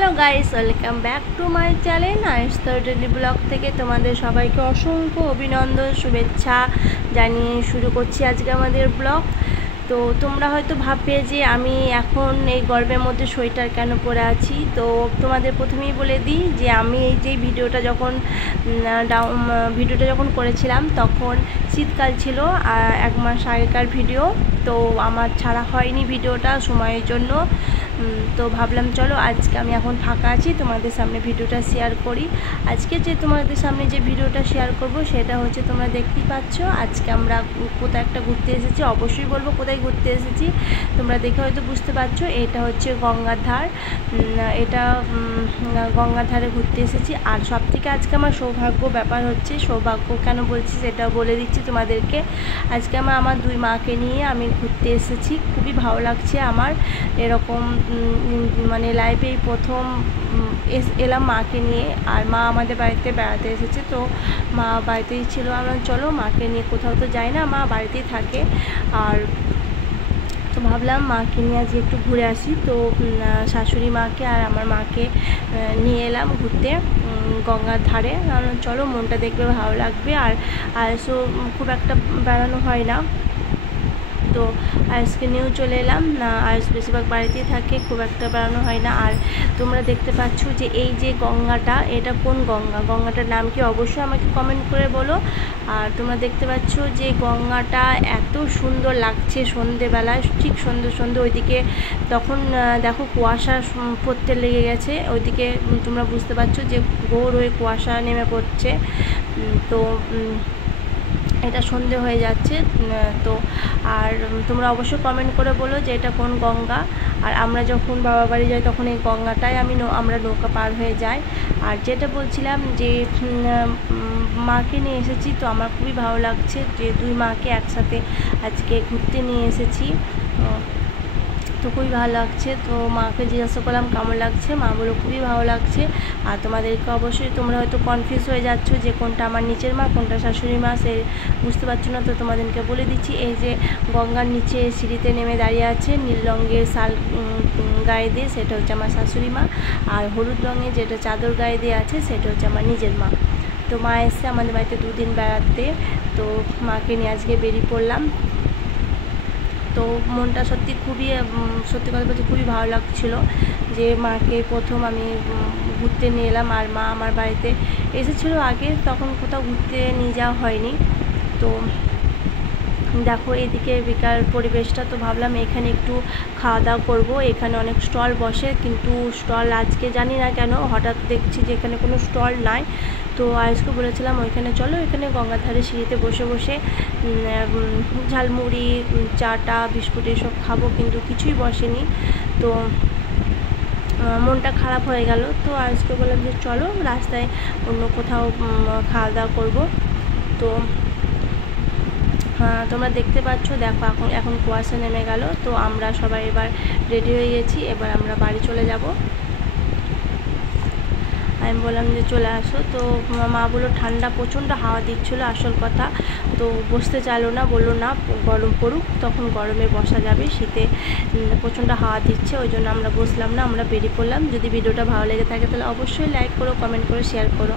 Hello guys, welcome back to my channel নাইস্তার daily blog থেকে তোমাদের সবাইকে অসংখ্য অভিনন্দন শুভেচ্ছা জানিয়ে শুরু করছি আজকে আমাদের ব্লগ। তো তোমরা হয়তো ভাববে যে আমি এখন এই গরমের মধ্যে সোয়েটার কেন পরে আছি। তো তোমাদের প্রথমেই বলে দিই যে আমি এই যে ভিডিওটা যখন করেছিলাম তখন শীতকাল ছিল, এক মাস আগেকার ভিডিও। তো আমার ছাড়া হয়নি ভিডিওটা সময়ের জন্য। তো ভাবলাম চলো আজকে আমি এখন ফাঁকা আছি, তোমাদের সামনে ভিডিওটা শেয়ার করি। আজকে যে তোমাদের সামনে যে ভিডিওটা শেয়ার করব সেটা হচ্ছে, তোমরা দেখতেই পাচ্ছ আজকে আমরা কোথায় একটা ঘুরতে এসেছি। অবশ্যই বলবো কোথায় ঘুরতে এসেছি, তোমরা দেখে হয়তো বুঝতে পারছো। এটা হচ্ছে গঙ্গার ধার, এটা গঙ্গার ধারে ঘুরতে এসেছি। আর সব থেকে আজকে আমার সৌভাগ্য ব্যাপার হচ্ছে, সৌভাগ্য কেন বলছি সেটা বলে দিচ্ছি তোমাদেরকে। আজকে আমার দুই মাকে নিয়ে আমি ঘুরতে এসেছি, খুবই ভালো লাগছে আমার। এরকম মানে লাইফে এই প্রথম এলাম মাকে নিয়ে। আর মা আমাদের বাড়িতে বেড়াতে এসেছে, তো মা বাড়িতেই ছিল। আমরা চলো মাকে নিয়ে কোথাও তো যাই না, মা বাড়িতেই থাকে। আর তো ভাবলাম মাকে নিয়ে আজকে একটু ঘুরে আসি। তো শাশুড়ি মাকে আর আমার মাকে নিয়ে এলাম ঘুরতে গঙ্গার ধারে। চলো মনটা দেখবে ভালো লাগবে। আর আজও খুব একটা বেড়ানো হয় না, তো আজকে নিয়েও চলে এলাম না। আজ বেশিরভাগ বাড়িতেই থাকে, খুব একটা বেড়ানো হয় না। আর তোমরা দেখতে পাচ্ছ যে এই যে গঙ্গাটা, এটা কোন গঙ্গাটার নাম কি অবশ্যই আমাকে কমেন্ট করে বলো। আর তোমরা দেখতে পাচ্ছ যে গঙ্গাটা এত সুন্দর লাগছে সন্ধেবেলায়, ঠিক সন্ধে ওইদিকে তখন দেখো কুয়াশা পড়তে লেগে গেছে ওইদিকে। তোমরা বুঝতে পারছো যে ঘোর হয়ে কুয়াশা নেমে পড়ছে। তো এটা সন্ধে হয়ে যাচ্ছে। তো আর তোমরা অবশ্যই কমেন্ট করে বলো যে এটা কোন গঙ্গা। আর আমরা যখন বাবা বাড়ি যাই তখন এই গঙ্গাটায় আমরা নৌকা পার হয়ে যাই। আর যেটা বলছিলাম যে মাকে নিয়ে এসেছি, তো আমার খুবই ভালো লাগছে যে দুই মাকে একসাথে আজকে ঘুরতে নিয়ে এসেছি। তো খুবই ভালো লাগছে। তো মাকে জিজ্ঞাসা করলাম কেমন লাগছে, মা বলো খুবই ভালো লাগছে। আর তোমাদেরকে অবশ্যই, তোমরা হয়তো কনফিউজ হয়ে যাচ্ছ যে কোনটা আমার নিচের মা কোনটা শাশুড়ি মা, সে বুঝতে পারছো না। তো তোমাদেরকে বলে দিচ্ছি, এই যে গঙ্গার নিচে সিঁড়িতে নেমে দাঁড়িয়ে আছে নীল রঙের শাল গায়ে দিয়ে, সেটা হচ্ছে আমার শাশুড়ি মা। আর হলুদ রঙের যেটা চাদর গায়ে দিয়ে আছে সেটা হচ্ছে আমার নিজের মা। তো মা এসছে আমাদের বাড়িতে দুদিন বেড়াতে, তো মাকে নিয়ে আজকে বেরিয়ে পড়লাম। তো মনটা সত্যি কথা বলতে খুবই ভালো লাগছিলো যে মাকে প্রথম আমি ঘুরতে নিয়ে এলাম। আর মা আমার বাড়িতে এসেছিলো আগে, তখন কোথাও ঘুরতে নিয়ে যাওয়া হয়নি। তো দেখো এদিকে বিকাল পরিবেশটা, তো ভাবলাম এখানে একটু খাওয়া দাওয়া করবো। এখানে অনেক স্টল বসে, কিন্তু স্টল আজকে জানি না কেন হঠাৎ দেখছি যে এখানে কোনো স্টল নাই। তো আজকে বলেছিলাম ওইখানে চলো, এখানে গঙ্গার ধারে সিঁড়িতে বসে বসে ঝালমুড়ি চাটা বিস্কুট এসব খাবো, কিন্তু কিছুই বসেনি। তো মনটা খারাপ হয়ে গেল। তো আজকে বললাম যে চলো রাস্তায় অন্য কোথাও খাওয়া দাওয়া করবো। তো তোমরা দেখতে পাচ্ছ, দেখো এখন কুয়াশা নেমে গেল। তো আমরা সবাই এবার রেডি হয়ে গেছি, এবার আমরা বাড়ি চলে যাব। আমি বললাম যে চলে আসো। তো মা বললো ঠান্ডা প্রচণ্ড হাওয়া দিচ্ছিলো আসল কথা, তো বসতে চাইলো না, বললো না গরম পড়ুক তখন গরমে বসা যাবে, শীতে প্রচণ্ড হাওয়া দিচ্ছে ওই জন্য আমরা বসলাম না, আমরা বেরিয়ে পড়লাম। যদি ভিডিওটা ভালো লেগে থাকে তাহলে অবশ্যই লাইক করো, কমেন্ট করো, শেয়ার করো।